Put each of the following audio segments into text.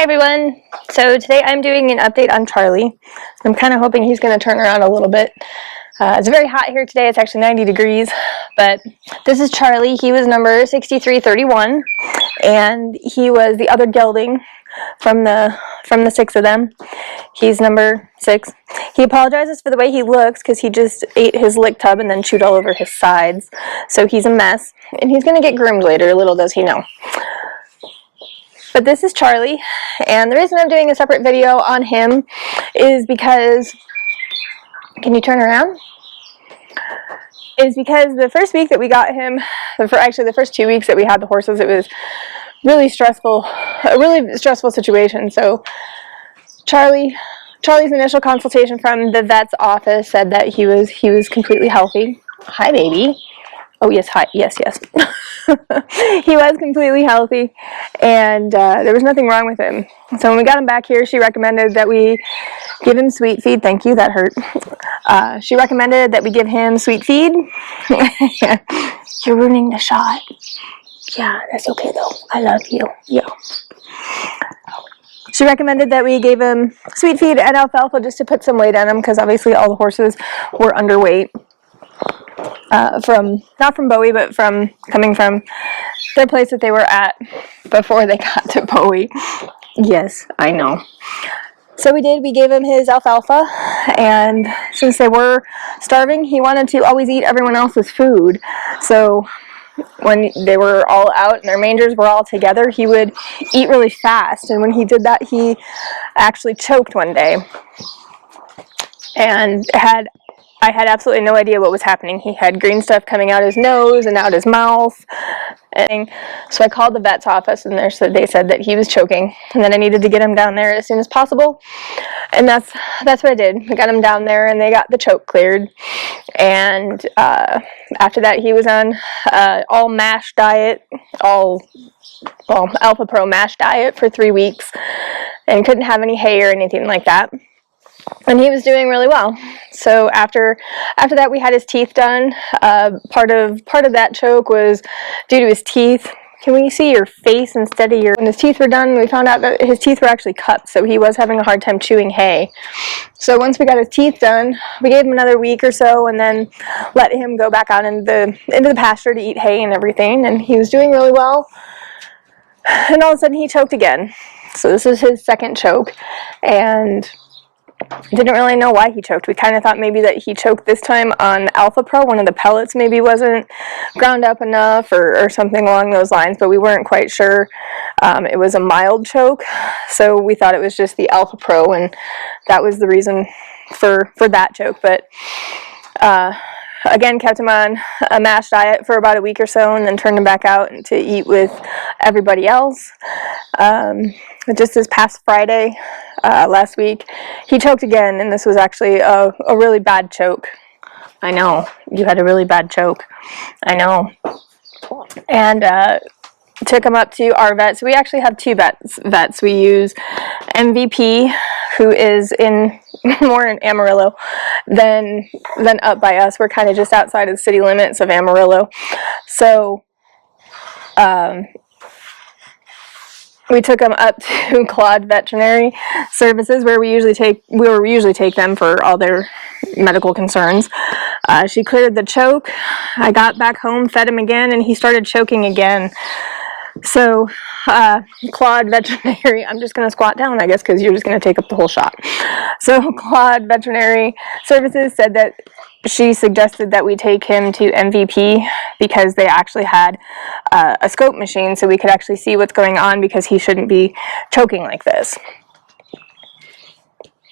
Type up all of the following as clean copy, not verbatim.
Hi everyone! So today I'm doing an update on Charlie. I'm kind of hoping he's going to turn around a little bit. It's very hot here today. It's actually 90 degrees, but this is Charlie. He was number 6331, and he was the other gelding from the 6 of them. He's number 6. He apologizes for the way he looks because he just ate his lick tub and then chewed all over his sides. So he's a mess, and he's going to get groomed later, little does he know. But this is Charlie, and the reason I'm doing a separate video on him is because, can you turn around? Is because the first week that we got him, actually the first 2 weeks that we had the horses, it was really stressful, a really stressful situation. So Charlie's initial consultation from the vet's office said that he was completely healthy. Hi, baby. Oh, yes, hi. Yes. He was completely healthy, and there was nothing wrong with him. So when we got him back here, she recommended that we give him sweet feed. Thank you, that hurt. She recommended that we give him sweet feed. You're ruining the shot. Yeah, that's okay, though. I love you. Yeah. She recommended that we gave him sweet feed and alfalfa just to put some weight on him, because obviously all the horses were underweight. Not from Bowie, but coming from their place that they were at before they got to Bowie. Yes, I know. So we gave him his alfalfa, and since they were starving, he wanted to always eat everyone else's food. So when they were all out and their mangers were all together, he would eat really fast, and when he did that, he actually choked one day. And I had absolutely no idea what was happening. He had green stuff coming out his nose and out his mouth. So I called the vet's office, and they said that he was choking, and that I needed to get him down there as soon as possible. And that's what I did. I got him down there, and they got the choke cleared. And after that, he was on all MASH diet, Alpha Pro MASH diet for 3 weeks, and couldn't have any hay or anything like that. And he was doing really well. So after that, we had his teeth done. Part of that choke was due to his teeth. Can we see your face instead of when his teeth were done, we found out that his teeth were actually cut, so he was having a hard time chewing hay. So once we got his teeth done, we gave him another week or so, and then let him go back out into the pasture to eat hay and everything, and he was doing really well. And all of a sudden, he choked again. So this is his second choke, and didn't really know why he choked. We kind of thought maybe that he choked this time on Alpha Pro. One of the pellets maybe wasn't ground up enough or something along those lines, but we weren't quite sure. It was a mild choke, so we thought it was just the Alpha Pro, and that was the reason for that choke. But again, kept him on a MASH diet for about a week or so, and then turned him back out to eat with everybody else. Just this past Friday, last week, he choked again, and this was actually a really bad choke. I know, you had a really bad choke. I know. And took him up to our vet. So we actually have two vets. We use MVP, who is more in Amarillo than up by us. We're kind of just outside of the city limits of Amarillo. So we took them up to Claude Veterinary Services, where we usually take them for all their medical concerns. She cleared the choke. I got back home, fed him again, and he started choking again. So Claude Veterinary, I'm just going to squat down, I guess, because you're just going to take up the whole shot. So Claude Veterinary Services said that she suggested that we take him to MVP because they actually had a scope machine, so we could actually see what's going on, because he shouldn't be choking like this.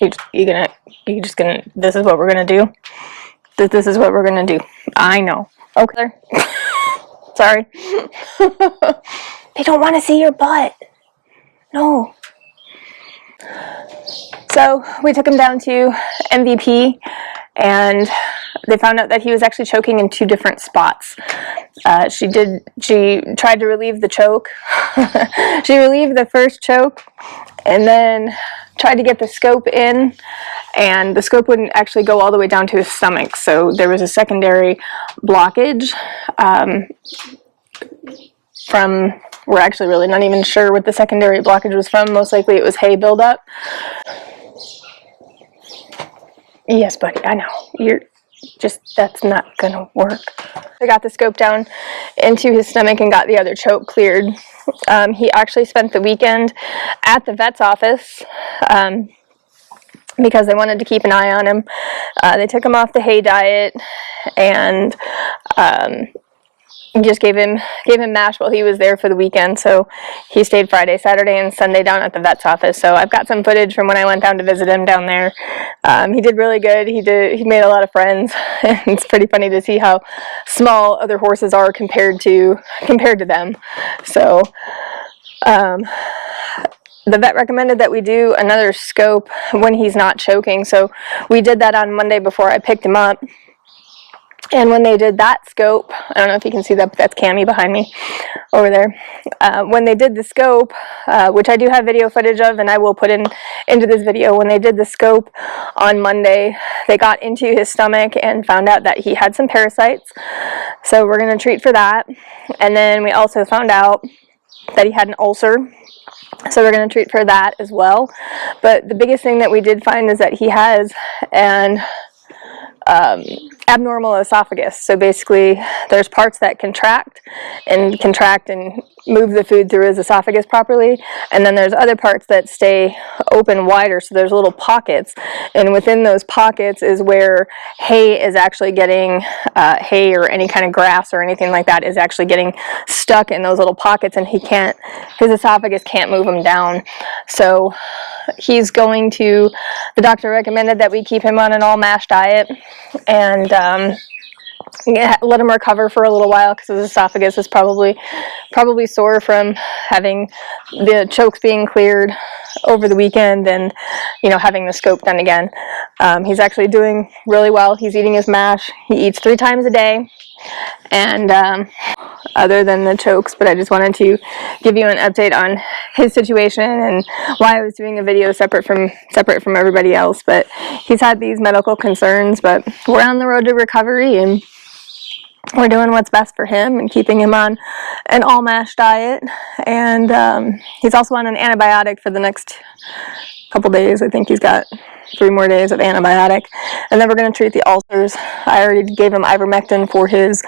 This is what we're gonna do? This is what we're gonna do. I know. Okay. Sorry. They don't want to see your butt. No. So we took him down to MVP, and they found out that he was actually choking in 2 different spots. She tried to relieve the choke. She relieved the first choke, and then tried to get the scope in, and the scope wouldn't actually go all the way down to his stomach. So there was a secondary blockage. from, we're actually really not even sure what the secondary blockage was from. Most likely it was hay buildup. Yes, buddy, I know. You're just, that's not gonna work. I got the scope down into his stomach and got the other choke cleared. He actually spent the weekend at the vet's office because they wanted to keep an eye on him. They took him off the hay diet and just gave him mash while he was there for the weekend. So he stayed Friday, Saturday, and Sunday down at the vet's office. So I've got some footage from when I went down to visit him down there. He did really good. He made a lot of friends. It's pretty funny to see how small other horses are compared to them. So the vet recommended that we do another scope when he's not choking. So we did that on Monday before I picked him up. And when they did that scope, I don't know if you can see that, but that's Cammy behind me over there. When they did the scope, which I do have video footage of and I will put into this video, when they did the scope on Monday, they got into his stomach and found out that he had some parasites. So we're going to treat for that. And then we also found out that he had an ulcer. So we're going to treat for that as well. But the biggest thing that we did find is that he has an abnormal esophagus. So basically there's parts that contract and move the food through his esophagus properly, and then there's other parts that stay open wider, so there's little pockets, and within those pockets is where hay is actually getting hay or any kind of grass or anything like that is actually getting stuck in those little pockets, and his esophagus can't move them down. So he's going to, the doctor recommended that we keep him on an all mash diet and let him recover for a little while because his esophagus is probably sore from having the chokes being cleared over the weekend and, you know, having the scope done again. He's actually doing really well. He's eating his mash. He eats 3 times a day. And other than the chokes, but I just wanted to give you an update on his situation and why I was doing a video separate from everybody else. But he's had these medical concerns, but we're on the road to recovery and we're doing what's best for him and keeping him on an all mash diet. And he's also on an antibiotic for the next couple days. I think he's got 3 more days of antibiotic, and then we're going to treat the ulcers. I already gave him ivermectin for his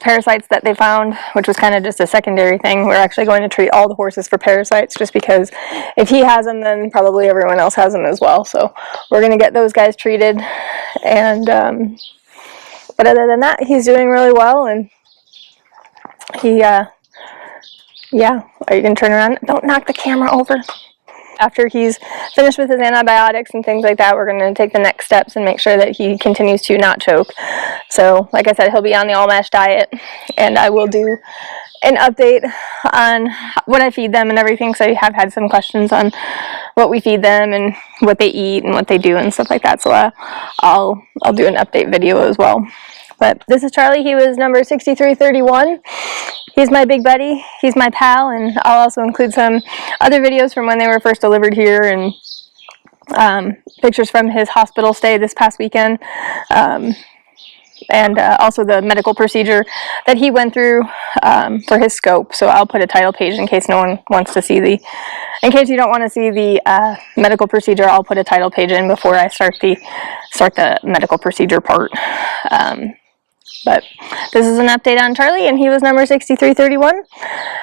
parasites that they found, which was kind of just a secondary thing. We're actually going to treat all the horses for parasites just because if he has them, then probably everyone else has them as well. So we're going to get those guys treated. And but other than that, he's doing really well, and he yeah, are you going to turn around? Don't knock the camera over. After he's finished with his antibiotics and things like that, we're going to take the next steps and make sure that he continues to not choke. So, like I said, he'll be on the all mash diet, and I will do an update on what I feed them and everything, so I have had some questions on what we feed them and what they eat and what they do and stuff like that. So I'll do an update video as well. But this is Charlie. He was number 6331. He's my big buddy. He's my pal, and I'll also include some other videos from when they were first delivered here and pictures from his hospital stay this past weekend, and also the medical procedure that he went through for his scope. So I'll put a title page in case no one wants to see in case you don't want to see the medical procedure. I'll put a title page in before I start the medical procedure part. But this is an update on Charlie, and he was number 6331.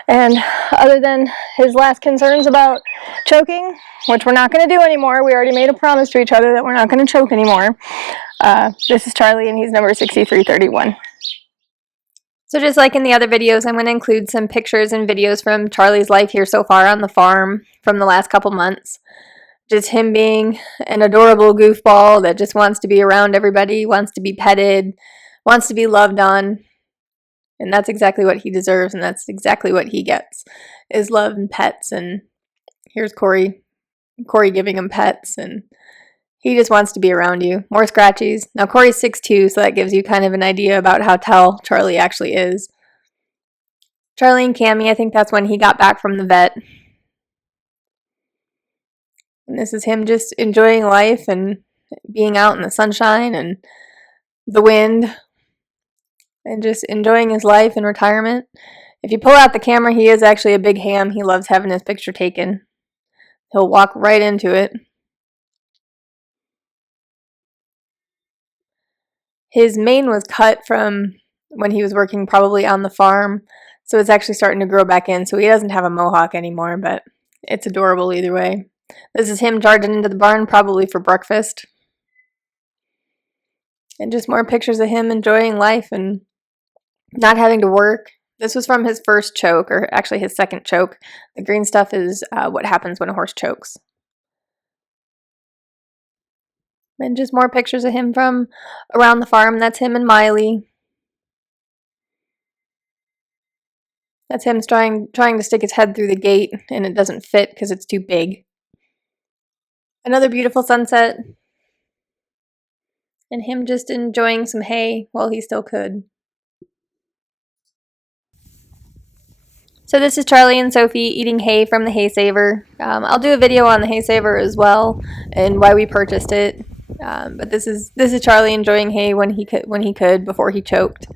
And other than his last concerns about choking, which we're not going to do anymore, we already made a promise to each other that we're not going to choke anymore. This is Charlie, and he's number 6331. So just like in the other videos, I'm going to include some pictures and videos from Charlie's life here so far on the farm from the last couple months. Just him being an adorable goofball that just wants to be around everybody, wants to be petted, wants to be loved on, and that's exactly what he deserves, and that's exactly what he gets, is love and pets. And here's Corey giving him pets, and he just wants to be around you. More scratchies. Now Corey's 6'2", so that gives you kind of an idea about how tall Charlie actually is. Charlie and Cammy, I think that's when he got back from the vet. And this is him just enjoying life and being out in the sunshine and the wind, and just enjoying his life in retirement. If you pull out the camera, he is actually a big ham. He loves having his picture taken. He'll walk right into it. His mane was cut from when he was working probably on the farm, so it's actually starting to grow back in, so he doesn't have a mohawk anymore, but it's adorable either way. This is him charging into the barn, probably for breakfast. And just more pictures of him enjoying life and not having to work. This was from his first choke, or actually his second choke. The green stuff is what happens when a horse chokes. And just more pictures of him from around the farm. That's him and Miley. That's him trying to stick his head through the gate, and it doesn't fit because it's too big. Another beautiful sunset. And him just enjoying some hay while he still could. So this is Charlie and Sophie eating hay from the hay saver. I'll do a video on the hay saver as well and why we purchased it. But this is Charlie enjoying hay when he could before he choked.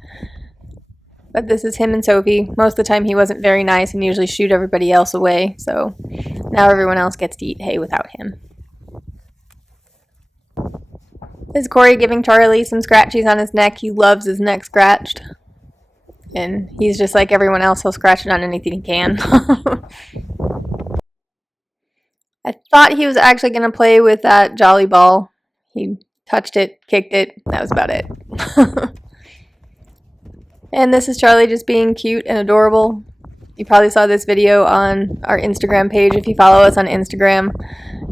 But this is him and Sophie. Most of the time he wasn't very nice and usually shooed everybody else away. So now everyone else gets to eat hay without him. This is Corey giving Charlie some scratchies on his neck. He loves his neck scratched. And he's just like everyone else. He'll scratch it on anything he can. I thought he was actually going to play with that jolly ball. He touched it, kicked it. That was about it. And this is Charlie just being cute and adorable. You probably saw this video on our Instagram page if you follow us on Instagram.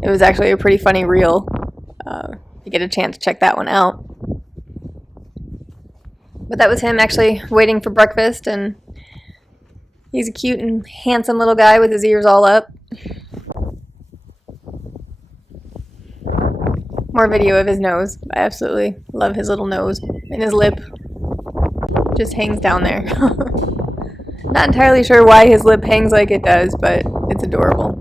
It was actually a pretty funny reel. You get a chance to check that one out. But that was him actually waiting for breakfast, and he's a cute and handsome little guy with his ears all up. More video of his nose. I absolutely love his little nose, and his lip just hangs down there. Not entirely sure why his lip hangs like it does, but it's adorable.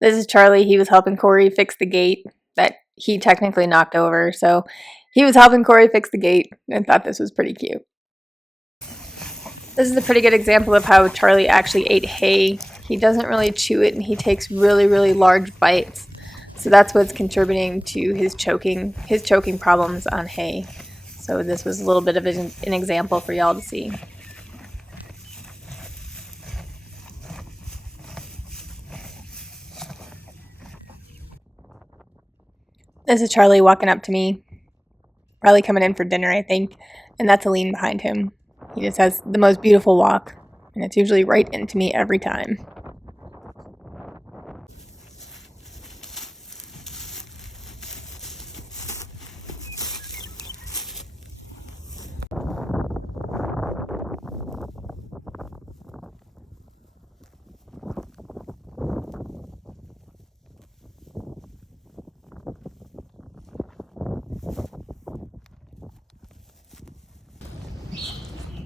This is Charlie. He was helping Corey fix the gate that he technically knocked over. So he was helping Corey fix the gate and thought this was pretty cute. This is a pretty good example of how Charlie actually ate hay. He doesn't really chew it, and he takes really, really large bites. So that's what's contributing to his choking problems on hay. So this was a little bit of an example for y'all to see. This is Charlie walking up to me, probably coming in for dinner, I think, and that's Aline behind him. He just has the most beautiful walk, and it's usually right into me every time.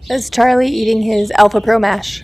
This is Charlie eating his Alpha Pro mash.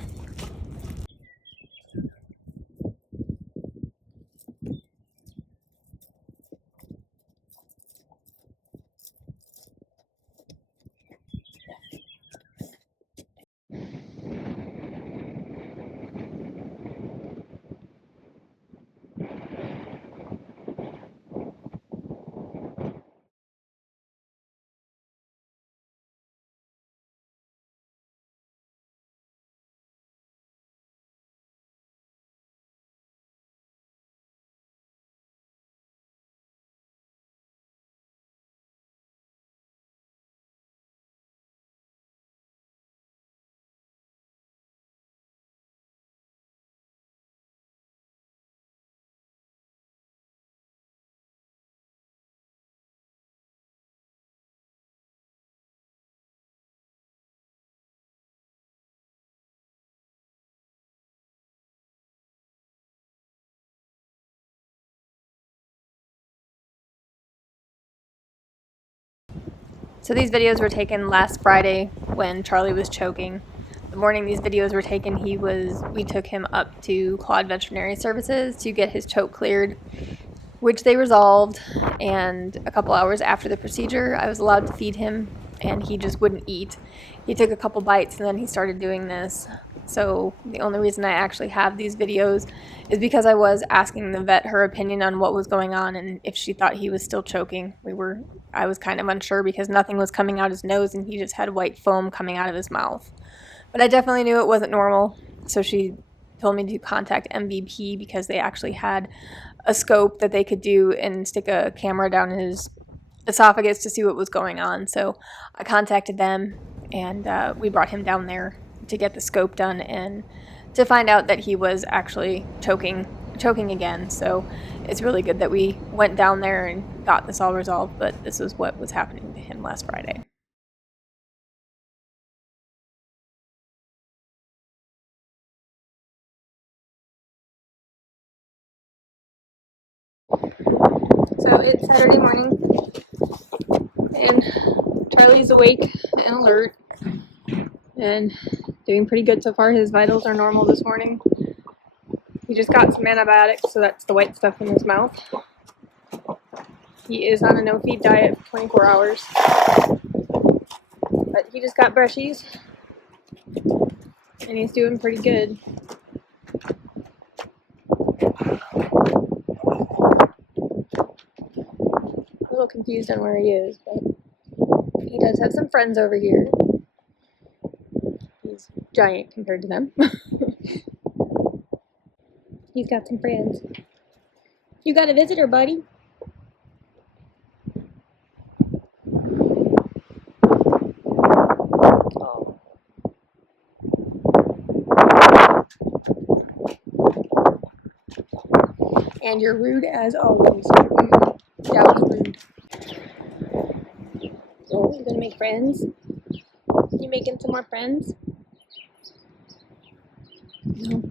So these videos were taken last Friday when Charlie was choking. The morning these videos were taken, we took him up to Claude Veterinary Services to get his choke cleared, which they resolved, and a couple hours after the procedure, I was allowed to feed him, and he just wouldn't eat. He took a couple bites and then he started doing this. So the only reason I actually have these videos is because I was asking the vet her opinion on what was going on and if she thought he was still choking. I was kind of unsure because nothing was coming out his nose and he just had white foam coming out of his mouth. But I definitely knew it wasn't normal, so she told me to contact MVP because they actually had a scope that they could do and stick a camera down his esophagus to see what was going on. So I contacted them and we brought him down there to get the scope done and to find out that he was actually choking again. So it's really good that we went down there and got this all resolved, but this is what was happening to him last Friday. So it's Saturday morning and Charlie's awake and alert and doing pretty good so far. His vitals are normal this morning. He just got some antibiotics, so that's the white stuff in his mouth. He is on a no-feed diet for 24 hours. But he just got brushies, and he's doing pretty good. I'm a little confused on where he is, but he does have some friends over here. He's giant compared to them. He's got some friends. You got a visitor, buddy. Oh. And you're rude as always. That was rude. Oh, you gonna make friends? You making some more friends? No.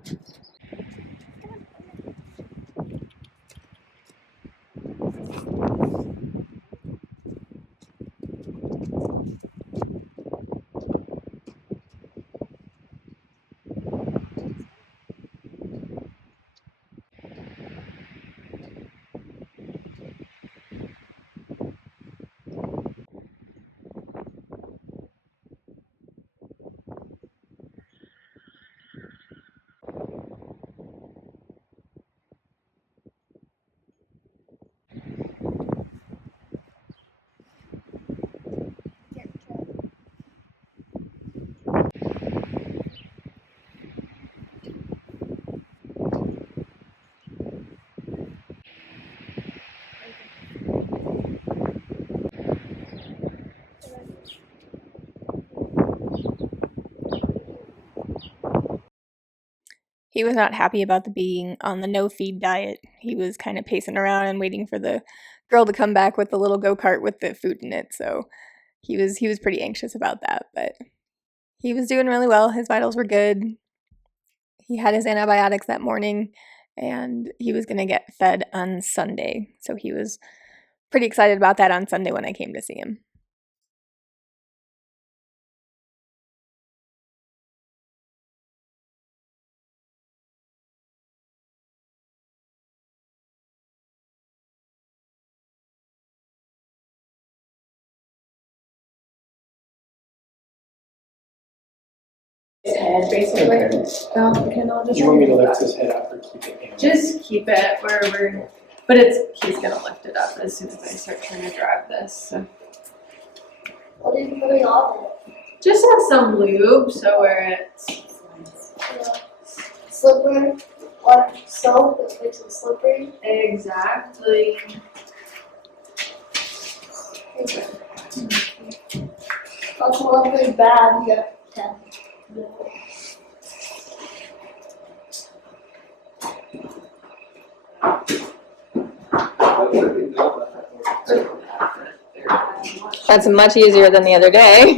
He was not happy about the being on the no-feed diet. He was kind of pacing around and waiting for the girl to come back with the little go-kart with the food in it. So he was pretty anxious about that, but he was doing really well. His vitals were good. He had his antibiotics that morning, and he was going to get fed on Sunday. So he was pretty excited about that on Sunday when I came to see him. His head, basically. Do you want me to lift his head up or keep it in? Just keep it wherever, but he's gonna lift it up as soon as I start trying to drive this. So. What are you putting on it? Just have some lube so where it's Slippery or soap that makes it slippery. exactly. That's one thing bad. You got 10. That's much easier than the other day.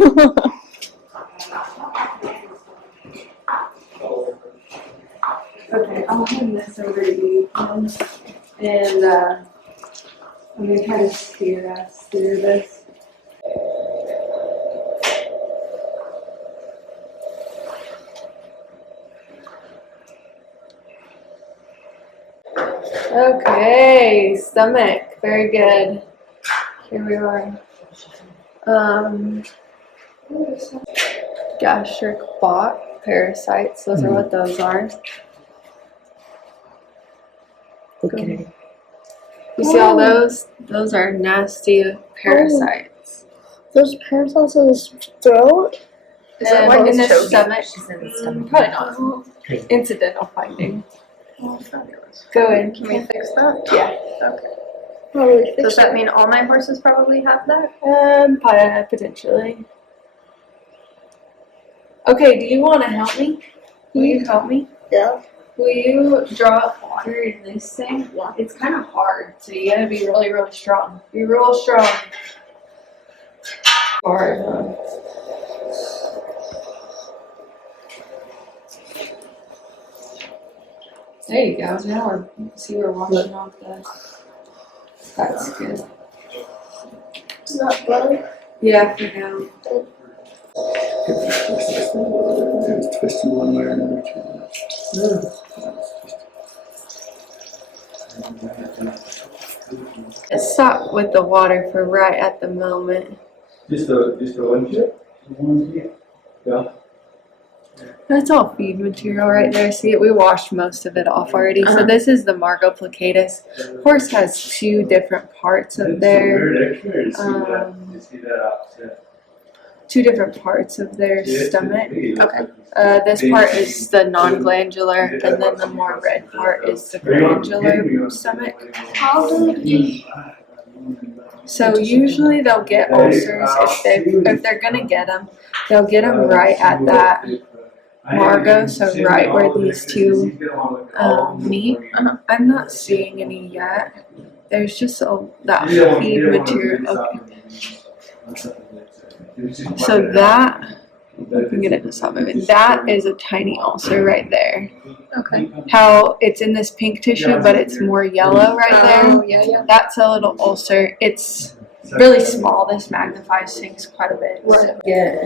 Okay, I'll hand this over to you, and I'm gonna try to steer us through this. Okay, stomach, very good. Here we are. Gastric bot parasites. Those are what those are. Okay. You see all those? Those are nasty parasites. Those parasites in his throat? Is that like in the stomach? She's in the stomach. Probably not. Incidental finding. Go in. Can we fix that? Yeah. Okay. Probably Does that mean all my horses probably have that? Potentially. Okay, do you want to help me? Will you help me? Yeah. Will you drop water in this thing? Yeah. It's kind of hard, so you gotta be really, really strong. Be real strong. Hard, huh? There you go. Now we're washing off the. That's good. Is that blood? Yeah, for now. It's twisted one way or another. Stop with the water for right at the moment. Just the one chip? Yeah. That's all feed material right there. See, we washed most of it off already. So this is the Margo plicatus. Horse has 2 different parts of their, You see that opposite. 2 different parts of their stomach. Okay. This part is the non-glandular, and then the more red part is the glandular stomach. How did he? So usually they'll get ulcers if they're gonna get them. They'll get them right at that Margo, so right where these 2 meet. I'm not seeing any yet. There's just that feed material. Okay. So that, we can get it to stop moving. That is a tiny ulcer right there. Okay. How it's in this pink tissue, but it's more yellow right there. Oh, yeah. That's a little ulcer. It's really small. This magnifies things quite a bit. So get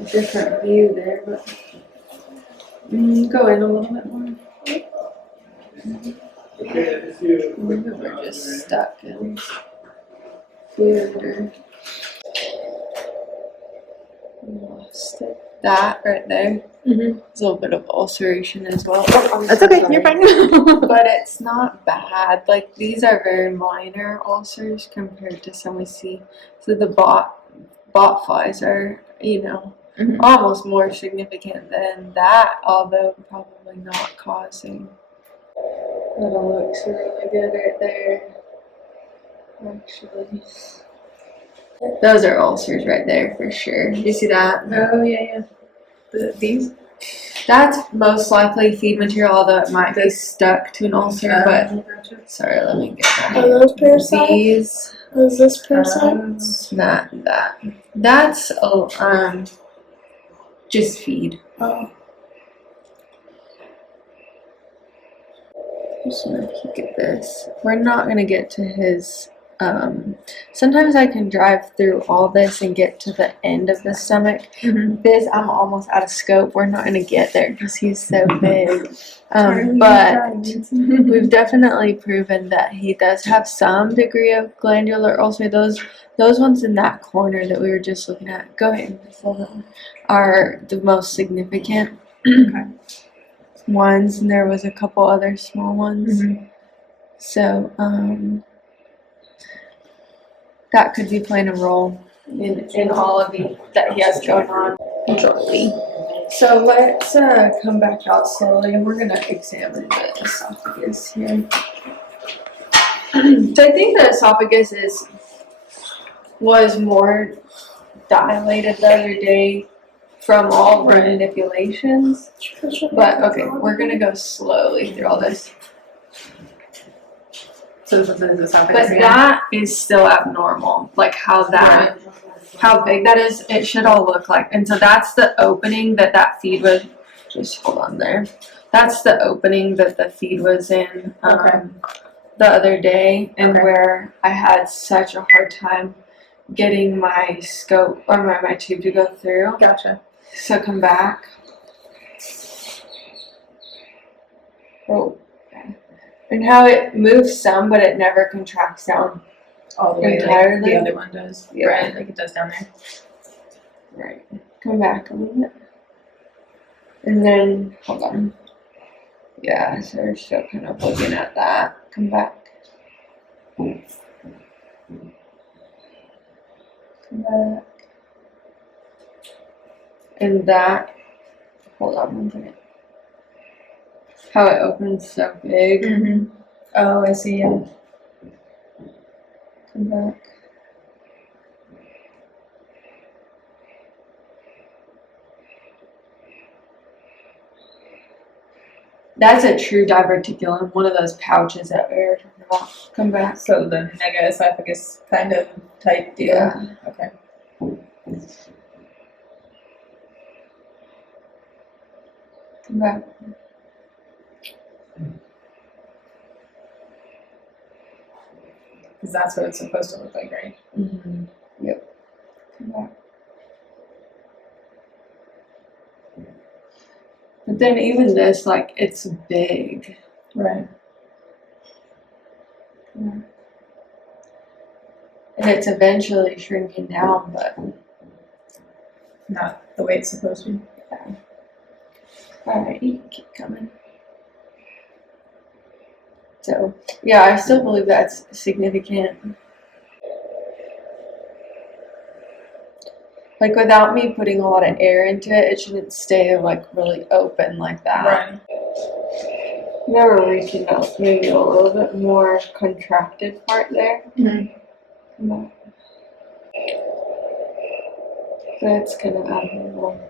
a different view there, but go in a little bit more. Maybe we're just stuck in food. Lost it. That right there. Mm-hmm. There's a little bit of ulceration as well. That's okay. You're fine. But it's not bad. Like, these are very minor ulcers compared to some we see. So the bot flies are, almost more significant than that, although probably not causing. That all looks really good right there. Actually, those are ulcers right there for sure. Do you see that? Oh, yeah. These? That's most likely feed material, although it might be stuck to an ulcer. But sorry, let me get that. Are those parasites? These. Is this parasites? Not that. That's just feed. Oh. Just gonna peek at this. We're not gonna get to his. Sometimes I can drive through all this and get to the end of the stomach. Mm-hmm. This, I'm almost out of scope. We're not gonna get there because he's so big. But we've definitely proven that he does have some degree of glandular ulcer. Those ones in that corner that we were just looking at, go ahead and are the most significant ones, and there was a couple other small ones. Mm-hmm. So that could be playing a role in all of the that he has going on. So let's come back out slowly, and we're gonna examine the esophagus here. So I think the esophagus was more dilated the other day from all the manipulations. But okay, we're gonna go slowly through all this. So this is the esophagus. But that is still abnormal. Like how big that is, it should all look like. And so that's the opening that feed was. Just hold on there. That's the opening that the feed was in the other day, and where I had such a hard time getting my scope or my tube to go through. Gotcha. So come back. Oh, okay. And how it moves some, but it never contracts down all the way like the other one does. Yeah. Right, like it does down there. Right. Come back a little bit. And then, hold on. Yeah, so we're still kind of looking at that. Come back. Come back. And that, hold on one second. How it opens so big. Mm-hmm. Oh, I see. Yeah. Come back. That's a true diverticulum, one of those pouches that we were talking about. Come back. So the mega esophagus kind of type deal. Yeah. Okay. Come back. Because that's what it's supposed to look like, right? Mm-hmm. Yep. Come back. But then even this, like, it's big. Right. And it's eventually shrinking down, but Not the way it's supposed to be. alright, you can keep coming. So, yeah, I still believe that's significant. Like, without me putting a lot of air into it, it shouldn't stay, like, really open like that. Right. Now we're reaching out maybe a little bit more contracted part there. Mhm. Come back. That's kind of abnormal.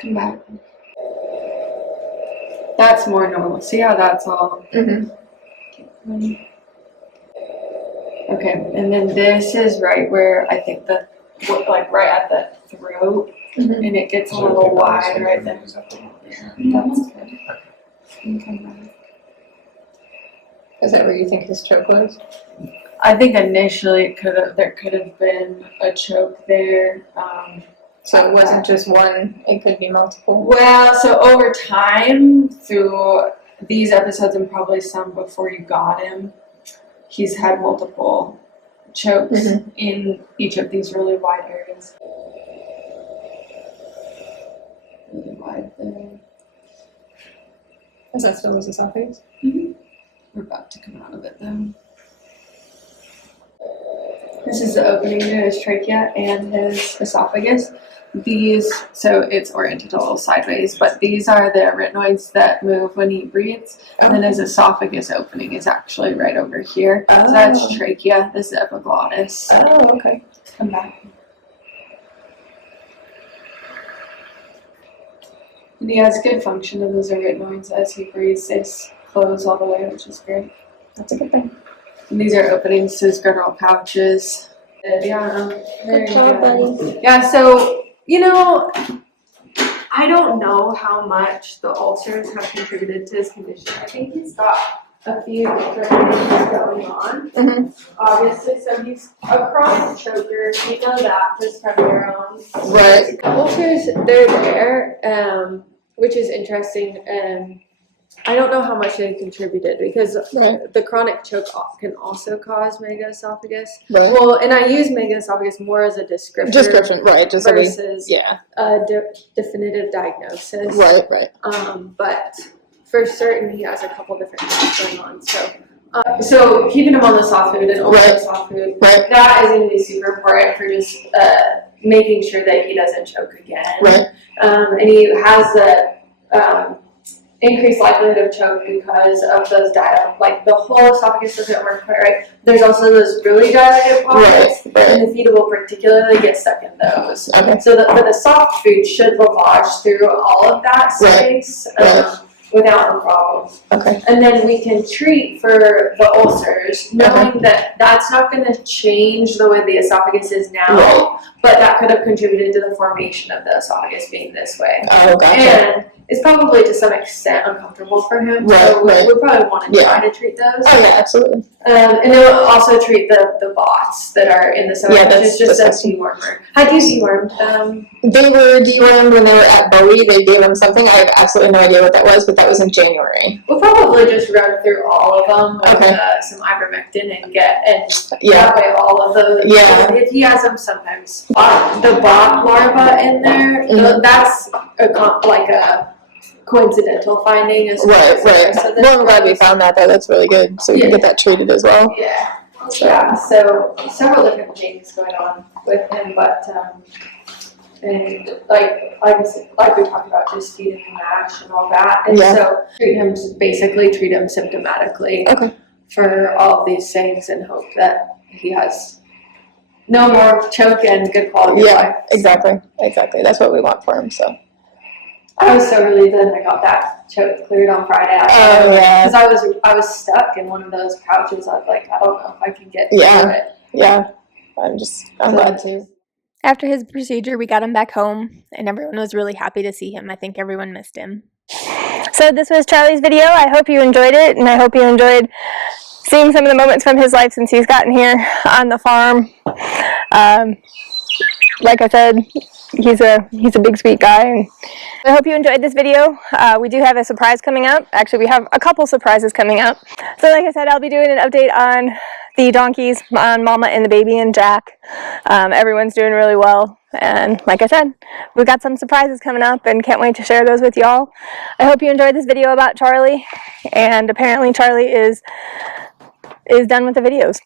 Come back. That's more normal. See how that's all? Mm-hmm. Okay, and then this is right where I think like right at the throat, Mhm. and it gets a little wide right there. Yeah, that's good. And come back. Is that where you think his choke was? I think initially there could have been a choke there. So it wasn't just one, it could be multiple. Well, so over time, through these episodes and probably some before you got him, he's had multiple chokes in each of these really wide areas. Really wide there. Is that still his esophagus? We're about to come out of it though. This is the opening to his trachea and his esophagus. These, so it's oriented a little sideways, but these are the arytenoids that move when he breathes. And then his esophagus opening is actually right over here. So that's trachea. This is epiglottis. Oh, okay. Come back. And he has good function of those arytenoids as he breathes. They close all the way, which is great. That's a good thing. And these are openings to his girdle pouches. Yeah, there you go. Yeah, so, you know, I don't know how much the ulcers have contributed to his condition. I think he's got a few different things going on. Obviously, so he's a chronic choker. You know that just from your own. Right. Ulcers, they're there, which is interesting. I don't know how much they contributed because the chronic choke can also cause megaesophagus. Right. Well, and I use megaesophagus more as a description, right. Just versus yeah. a definitive diagnosis. Right. But for certain, he has a couple different things going on. So keeping him on the soft food and only soft food, that is going to be super important for just making sure that he doesn't choke again. Right. And he has the increased likelihood of choke because of those like the whole esophagus doesn't work quite right. There's also those really dilated pockets, and the fetal particularly get stuck in those. Okay. So the soft food should lavage through all of that space without a problem. Okay. And then we can treat for the ulcers, knowing that that's not going to change the way the esophagus is now, but that could have contributed to the formation of the esophagus being this way. Oh, gotcha. And is probably to some extent uncomfortable for him. Right, so right. we probably want to Yeah. try to treat those. Oh yeah, absolutely. And then we'll also treat the bots that are in the stomach, Yeah, which that's is just disgusting. a dewormer. Had you dewormed them? They were dewormed when they were at Bowie. They gave them something. I have absolutely no idea what that was, but that was in January. We'll probably just run through all of them with Okay. some ivermectin and Yeah. that way all of those. Yeah. If he has them sometimes, the bot larva in there, Mhm. that's like a coincidental finding as Right, as right. the rest of this Well, I'm glad we goes. found that though. That's really good. So we can Yeah. get that treated as well. Yeah. Yeah, so several different things going on with him, but and like I said, like we talked about, just feeding him mash and all that, and Yeah. so treat him symptomatically Okay. for all of these things, and hope that he has no more choke and good quality of Yeah, life. exactly. Exactly. That's what we want for him. So. I was so relieved that I got that choke cleared on Friday. Oh, yeah. Because I was stuck in one of those pouches. I was like, I don't know if I can get Yeah. through it. Yeah. I'm glad to. After his procedure, we got him back home, and everyone was really happy to see him. I think everyone missed him. So this was Charlie's video. I hope you enjoyed it, and I hope you enjoyed seeing some of the moments from his life since he's gotten here on the farm. Like I said, he's a big sweet guy, and I hope you enjoyed this video. We do have a surprise coming up. Actually, we have a couple surprises coming up. So like I said, I'll be doing an update on the donkeys, on Mama and the baby and Jack. Everyone's doing really well, and like I said, we've got some surprises coming up and can't wait to share those with y'all. I hope you enjoyed this video about Charlie, and apparently Charlie is done with the videos.